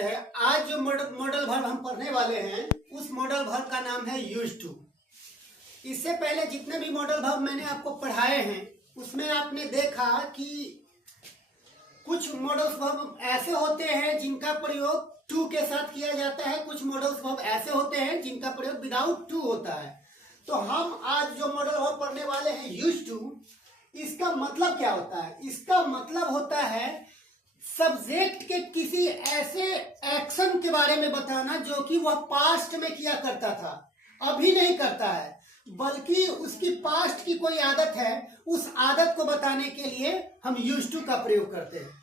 हैं। आज जो मॉडल वर्ब हम पढ़ने वाले हैं उस मॉडल वर्ब का नाम है यूज्ड टू। इससे पहले जितने भी मॉडल वर्ब मैंने आपको पढ़ाए हैं उसमें आपने देखा कि कुछ मॉडल वर्ब ऐसे होते हैं जिनका प्रयोग टू के साथ किया जाता है, कुछ मॉडल वर्ब ऐसे होते हैं जिनका प्रयोग विदाउट टू होता है। तो हम आज जो मॉडल वर्ब पढ़ने वाले हैं यूज्ड टू, इसका मतलब क्या होता है? इसका मतलब होता है सब्जेक्ट के किसी ऐसे एक्शन के बारे में बताना जो कि वह पास्ट में किया करता था, अभी नहीं करता है, बल्कि उसकी पास्ट की कोई आदत है, उस आदत को बताने के लिए हम यूज्ड टू का प्रयोग करते हैं।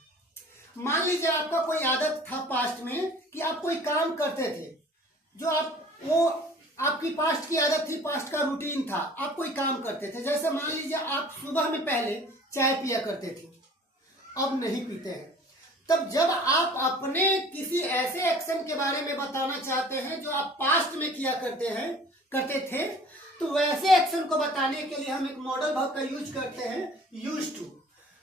मान लीजिए आपका कोई आदत था पास्ट में कि आप कोई काम करते थे, जो आपकी पास्ट की आदत थी, पास्ट का रूटीन था, आप कोई काम करते थे। जैसे मान लीजिए आप सुबह में पहले चाय पिया करते थे, अब नहीं पीते हैं। तब जब आप अपने किसी ऐसे एक्शन के बारे में बताना चाहते हैं जो आप पास्ट में किया करते थे, तो वैसे एक्शन को बताने के लिए हम एक मॉडल वर्ब का यूज करते हैं यूज्ड टू।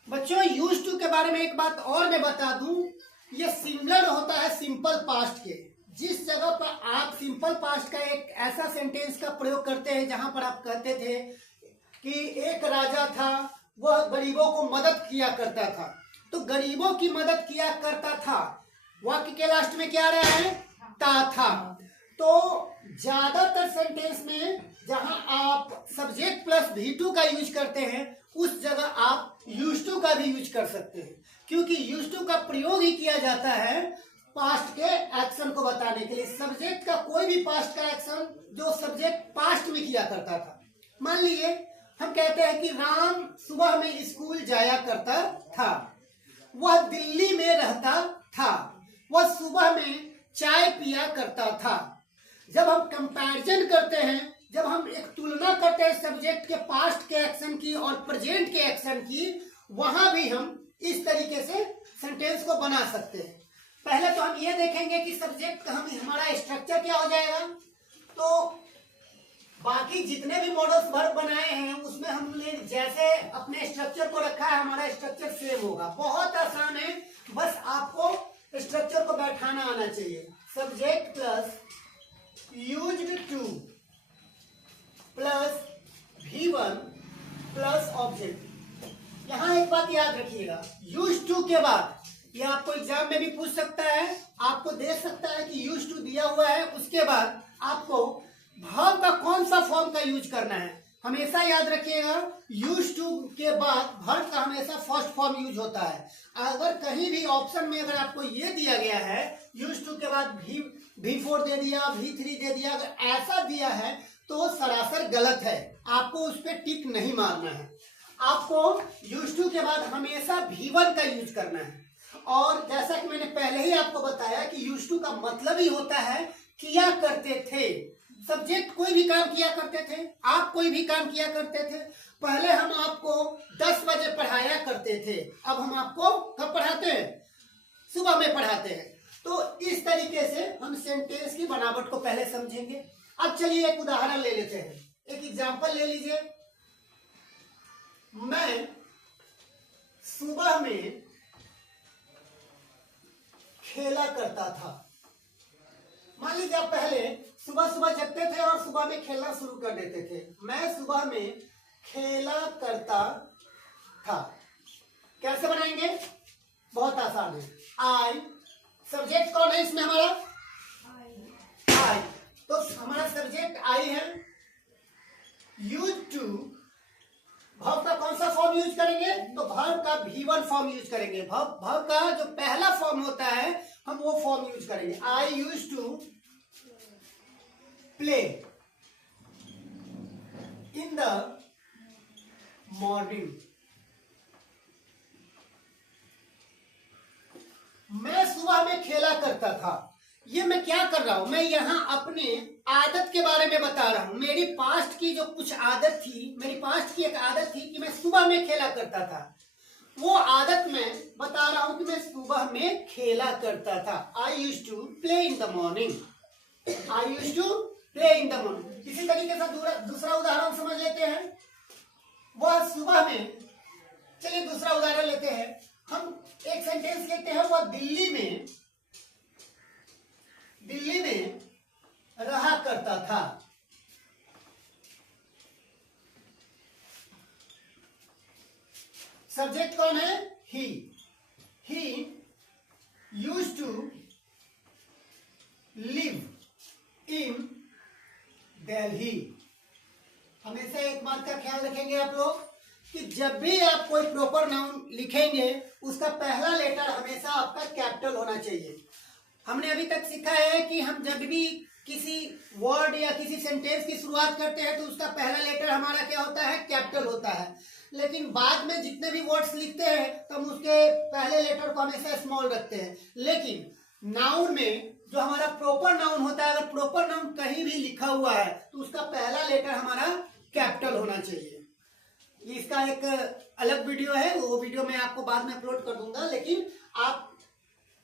बच्चों, यूज्ड टू के बारे में एक बात और मैं बता दूं, ये सिमिलर होता है सिंपल पास्ट के। जिस जगह पर आप सिंपल पास्ट का एक ऐसा सेंटेंस का प्रयोग करते हैं जहां पर आप कहते थे कि एक राजा था, वह गरीबों को मदद किया करता था, तो गरीबों की मदद किया करता था, वाक्य के लास्ट में क्या आ रहा है? था। तो ज्यादातर सेंटेंस में जहां आप सब्जेक्ट प्लस V2 का यूज करते हैं उस जगह आप यूज्ड टू का भी यूज कर सकते हैं, क्योंकि यूज्ड टू का प्रयोग ही किया जाता है पास्ट के एक्शन को बताने के लिए। सब्जेक्ट का कोई भी पास्ट का एक्शन जो सब्जेक्ट पास्ट में किया करता था। मान लीजिए हम कहते हैं कि राम सुबह में स्कूल जाया करता था, वह दिल्ली में रहता था, वह सुबह में चाय पिया करता था। जब हम कंपैरिजन करते हैं, जब हम एक तुलना करते हैं सब्जेक्ट के पास्ट के एक्शन की और प्रेजेंट के एक्शन की, वहां भी हम इस तरीके से सेंटेंस को बना सकते हैं। पहले तो हम ये देखेंगे कि सब्जेक्ट का हमारा स्ट्रक्चर क्या हो जाएगा। तो बाकी जितने भी मॉडल्स वर्ब बनाए हैं उसमें हमने जैसे अपने स्ट्रक्चर को रखा है, हमारा स्ट्रक्चर सेम होगा। बहुत आसान है, बस आपको स्ट्रक्चर को बैठाना आना चाहिए। Subject plus used to plus V1 plus object. यहां एक बात याद रखिएगा, यूज्ड टू के बाद, यह आपको एग्जाम में भी पूछ सकता है, आपको दे सकता है कि यूज्ड टू दिया हुआ है, उसके बाद आपको वर्ब का कौन सा फॉर्म का यूज करना है। हमेशा याद रखिएगा, यूज्ड टू के बाद वर्ब का हमेशा फर्स्ट फॉर्म यूज होता है। अगर कहीं भी ऑप्शन में अगर आपको ये दिया गया है यूज्ड टू के बाद V4 दे दिया, V3 दे दिया, अगर ऐसा दिया है तो सरासर गलत है, आपको उस पर टिक नहीं मारना है। आपको यूज्ड टू के बाद हमेशा V1 का यूज करना है। और जैसा कि मैंने पहले ही आपको बताया कि यूज्ड टू का मतलब ही होता है किया करते थे। सब्जेक्ट कोई भी काम किया करते थे, आप कोई भी काम किया करते थे। पहले हम आपको 10 बजे पढ़ाया करते थे, अब हम आपको कब पढ़ाते हैं? सुबह में पढ़ाते हैं। तो इस तरीके से हम सेंटेंस की बनावट को पहले समझेंगे। अब चलिए एक उदाहरण ले लेते हैं, एक एग्जांपल ले लीजिए। मैं सुबह में खेला करता था। मान लीजिए आप पहले सुबह सुबह जगते थे और सुबह में खेलना शुरू कर देते थे। मैं सुबह में खेला करता था। कैसे बनाएंगे? बहुत आसान है। आई, सब्जेक्ट कौन है इसमें? हमारा आई। तो हमारा सब्जेक्ट आई है। यूज्ड टू, वर्ब का कौन सा फॉर्म यूज करेंगे? तो वर्ब का V1 फॉर्म यूज करेंगे। वर्ब का जो पहला फॉर्म होता है हम वो फॉर्म यूज करेंगे। I used to play in the morning. मैं सुबह में खेला करता था। ये मैं क्या कर रहा हूं? मैं यहाँ अपने आदत के बारे में बता रहा हूं। मेरी पास्ट की जो कुछ आदत थी, मेरी पास्ट की एक आदत थी कि मैं सुबह में खेला करता था। वो आदत मैं बता रहा हूं कि मैं सुबह में खेला करता था। I used to play in the morning. I used to play in the morning. इसी तरीके से दूसरा उदाहरण समझ लेते हैं। वह सुबह में, चलिए दूसरा उदाहरण लेते हैं। हम एक सेंटेंस लेते हैं, वह दिल्ली में सब्जेक्ट कौन है? He used to live in Delhi. हमेशा एक बात का ख्याल रखेंगे आप लोग कि जब भी आप कोई प्रॉपर नाउन लिखेंगे उसका पहला लेटर हमेशा आपका कैपिटल होना चाहिए। हमने अभी तक सीखा है कि हम जब भी किसी वर्ड या किसी सेंटेंस की शुरुआत करते हैं तो उसका पहला लेटर हमारा क्या होता है? कैपिटल होता है। लेकिन बाद में जितने भी वर्ड्स लिखते हैं तो हम उसके पहले लेटर को हमेशा स्मॉल रखते हैं। लेकिन नाउन में जो हमारा प्रॉपर नाउन होता है, अगर प्रॉपर नाउन कहीं भी लिखा हुआ है तो उसका पहला लेटर हमारा कैपिटल होना चाहिए। इसका एक अलग वीडियो है, वो वीडियो मैं आपको बाद में अपलोड कर दूंगा। लेकिन आप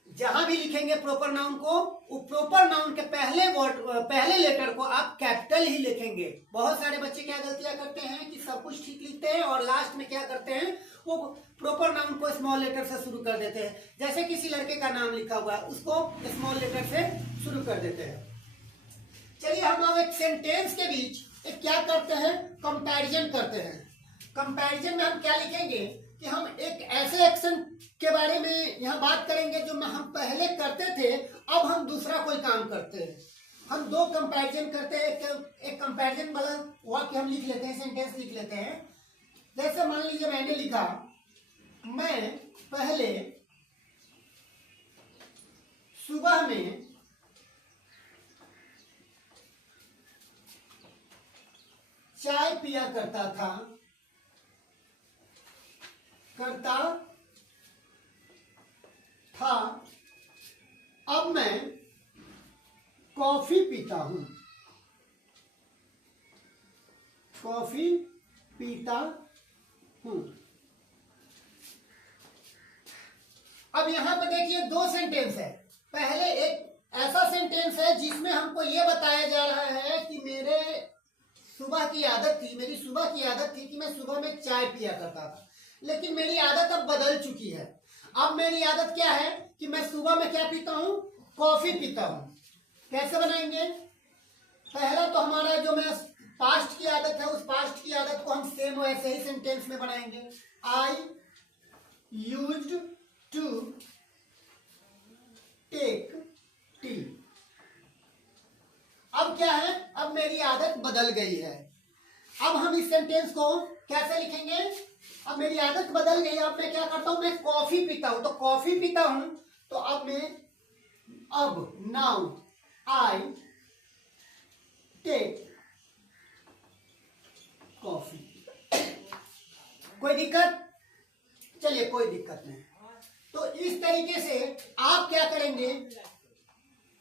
जहां भी लिखेंगे प्रॉपर नाउन को, वो प्रॉपर नाउन के पहले लेटर को आप कैपिटल ही लिखेंगे। बहुत सारे बच्चे क्या गलतियां करते हैं कि सब कुछ ठीक लिखते हैं और लास्ट में क्या करते हैं, वो प्रॉपर नाउन को स्मॉल लेटर से शुरू कर देते हैं। जैसे किसी लड़के का नाम लिखा हुआ है उसको स्मॉल लेटर से शुरू कर देते हैं। चलिए हम अब एक सेंटेंस के बीच एक क्या करते हैं, कंपैरिजन करते हैं। कंपैरिजन में हम क्या लिखेंगे कि हम एक ऐसे एक्शन के बारे में यहाँ बात करेंगे जो हम पहले करते थे, अब हम दूसरा कोई काम करते हैं। हम दो कंपैरिजन करते हैं। एक कंपैरिजन वाला वाक्य हम लिख लेते हैं, सेंटेंस लिख लेते हैं। जैसे मान लीजिए मैंने लिखा, मैं पहले सुबह में चाय पिया करता था, अब मैं कॉफी पीता हूं। अब यहां पर देखिए दो सेंटेंस है। पहले एक ऐसा सेंटेंस है जिसमें हमको ये बताया जा रहा है कि मेरी सुबह की आदत थी कि मैं सुबह में चाय पिया करता था, लेकिन मेरी आदत अब बदल चुकी है। अब मेरी आदत क्या है कि मैं सुबह में क्या पीता हूं? कॉफी पीता हूं। कैसे बनाएंगे? पहला तो हमारा जो मैं पास्ट की आदत है, उस पास्ट की आदत को हम सेम वैसे ही सेंटेंस में बनाएंगे। I used to take tea. अब क्या है? अब मेरी आदत बदल गई है। अब हम इस सेंटेंस को कैसे लिखेंगे? अब मेरी आदत बदल गई, अब मैं क्या करता हूं? मैं कॉफी पीता हूं। तो कॉफी पीता हूं तो अब नाउ आई टेक कॉफी। कोई दिक्कत? चलिए कोई दिक्कत नहीं। तो इस तरीके से आप क्या करेंगे,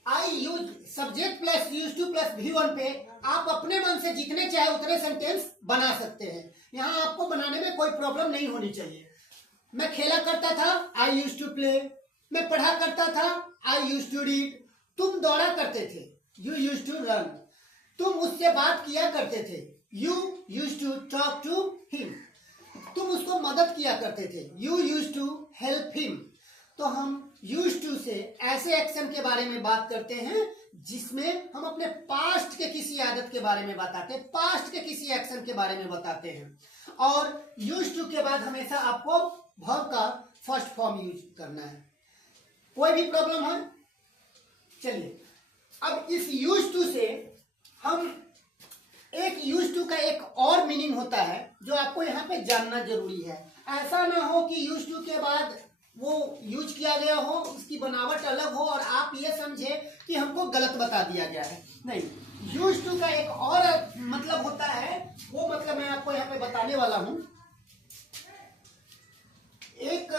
I use subject plus use to plus V1 पे आप अपने मन से जितने चाहे उतने सेंटेंस बना सकते हैं। यहां आपको बनाने में कोई प्रॉब्लम नहीं होनी चाहिए। मैं खेला करता था, आई यूज टू प्ले। मैं पढ़ा करता था, आई यूज टू रीड। तुम दौड़ा करते थे, यू यूज टू रन। तुम उससे बात किया करते थे, you use to talk to him. तुम उसको मदद किया करते थे, you use to help him. तो हम यूज टू से ऐसे एक्शन के बारे में बात करते हैं जिसमें हम अपने पास्ट के किसी आदत के बारे में बताते हैं, पास्ट के किसी एक्शन के बारे में बताते हैं। और यूज टू के बाद हमेशा आपको वर्ब का फर्स्ट फॉर्म यूज करना है। कोई भी प्रॉब्लम है? चलिए अब इस यूज टू से हम एक यूज टू का एक और मीनिंग होता है जो आपको यहाँ पे जानना जरूरी है। ऐसा ना हो कि यूज टू के बाद वो यूज किया गया हो, उसकी बनावट अलग हो और आप ये समझे कि हमको गलत बता दिया गया है। नहीं, यूज टू का एक और मतलब होता है, वो मतलब मैं आपको यहाँ पे बताने वाला हूं। एक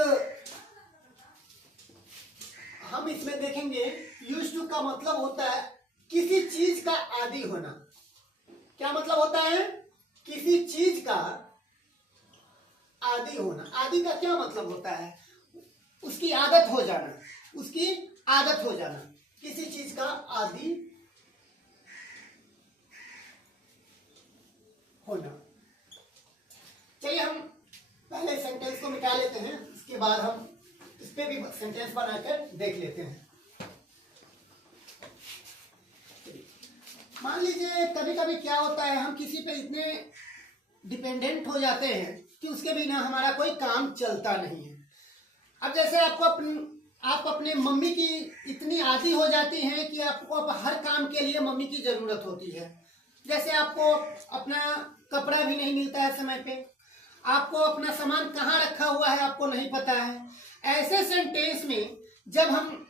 हम इसमें देखेंगे, यूज टू का मतलब होता है किसी चीज का आदी होना। क्या मतलब होता है? किसी चीज का आदी होना। आदी का क्या मतलब होता है? उसकी आदत हो जाना, उसकी आदत हो जाना, किसी चीज का आदी होना। चलिए हम पहले सेंटेंस को मिटा लेते हैं, इसके बाद हम इस पे भी सेंटेंस बनाकर देख लेते हैं। मान लीजिए कभी कभी क्या होता है, हम किसी पे इतने डिपेंडेंट हो जाते हैं कि उसके बिना हमारा कोई काम चलता नहीं है। अब जैसे आप अपने मम्मी की इतनी आदी हो जाती हैं कि आपको अब हर काम के लिए मम्मी की ज़रूरत होती है। जैसे आपको अपना कपड़ा भी नहीं मिलता है समय पे, आपको अपना सामान कहाँ रखा हुआ है आपको नहीं पता है। ऐसे सेंटेंस में जब हम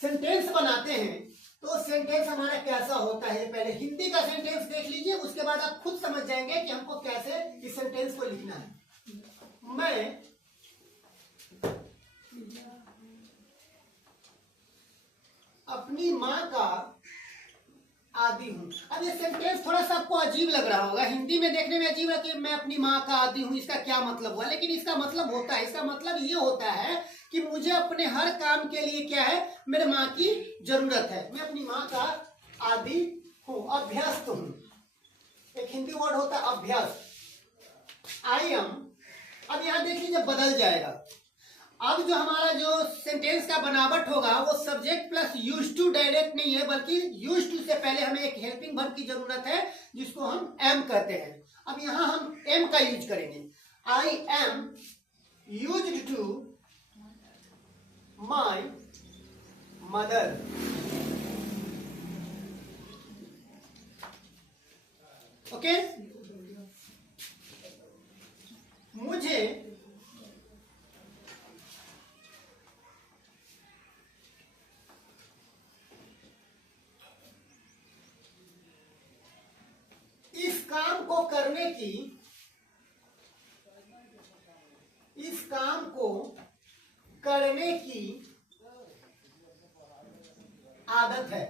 सेंटेंस बनाते हैं तो सेंटेंस हमारा कैसा होता है, पहले हिंदी का सेंटेंस देख लीजिए, उसके बाद आप खुद समझ जाएंगे कि हमको कैसे इस सेंटेंस को लिखना है। मैं अपनी माँ का आदी हूँ। अब ये सेंटेंस थोड़ा सा आपको अजीब लग रहा होगा, हिंदी में देखने में अजीब है कि मैं अपनी माँ का आदी हूँ, इसका क्या मतलब हुआ। लेकिन इसका मतलब होता है, इसका मतलब ये होता है कि मुझे अपने हर काम के लिए क्या है, मेरे माँ की जरूरत है। मैं अपनी माँ का आदी हूँ, अभ्यस्त हूँ। एक हिंदी वर्ड होता है अभ्यस्त, आई एम। अब यहाँ देख लीजिए बदल जाएगा। अब जो हमारा जो सेंटेंस का बनावट होगा वो subject plus used to direct नहीं है, बल्कि यूज्ड टू से पहले हमें एक हेल्पिंग वर्ब की जरूरत है जिसको हम एम कहते हैं। अब यहाँ हम एम का यूज करेंगे। I am used to my mother. Okay, मुझे इस काम को करने की आदत है।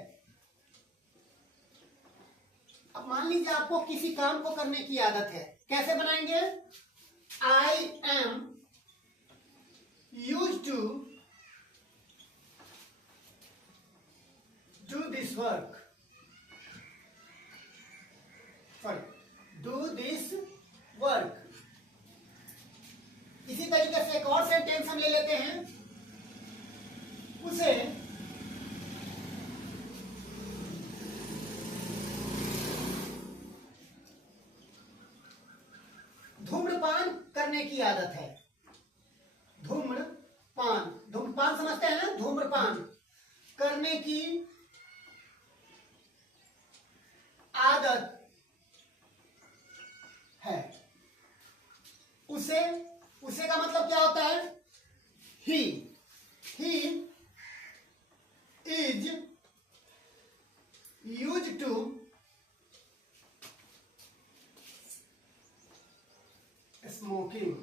अब मान लीजिए आपको किसी काम को करने की आदत है, कैसे बनाएंगे? I am used to do this work, do this work. इसी तरीके से एक और सेंटेंस हम ले लेते हैं, उसे धूम्रपान करने की आदत है। धूम्रपान समझते हैं ना, धूम्रपान करने की आदत है। उसे का मतलब क्या होता है? He is used to smoking.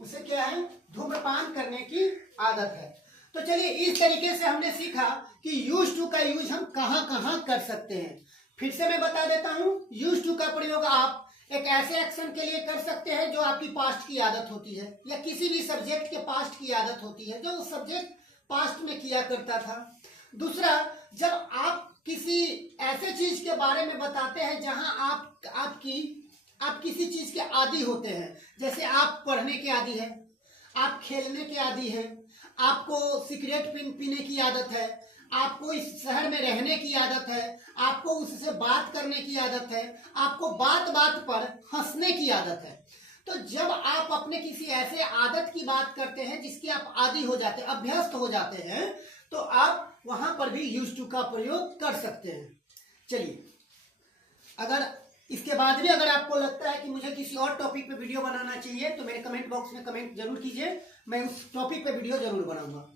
उसे क्या है? धूम्रपान करने की आदत है। तो चलिए इस तरीके से हमने सीखा कि यूज टू का यूज हम कहां कहां कर सकते हैं। फिर से मैं बता देता हूं, यूज टू का प्रयोग आप एक ऐसे एक्शन के लिए कर सकते हैं जो आपकी पास्ट की आदत होती है, या किसी भी सब्जेक्ट के पास्ट की आदत होती है जो सब्जेक्ट पास्ट में किया करता था। दूसरा, जब आप किसी ऐसे चीज के बारे में बताते हैं जहां आप किसी चीज के आदी होते हैं, जैसे आप पढ़ने के आदी हैं, आप खेलने के आदी हैं, आपको सिगरेट पीने की आदत है, आपको इस शहर में रहने की आदत है, आपको उससे बात करने की आदत है, आपको बात बात पर हंसने की आदत है। तो जब आप अपने किसी ऐसे आदत की बात करते हैं जिसकी आप आदी हो जाते हैं, अभ्यस्त हो जाते हैं, तो आप वहां पर भी यूज टू का प्रयोग कर सकते हैं। चलिए, अगर इसके बाद भी अगर आपको लगता है कि मुझे किसी और टॉपिक पे वीडियो बनाना चाहिए तो मेरे कमेंट बॉक्स में कमेंट जरूर कीजिए, मैं उस टॉपिक पे वीडियो जरूर बनाऊंगा।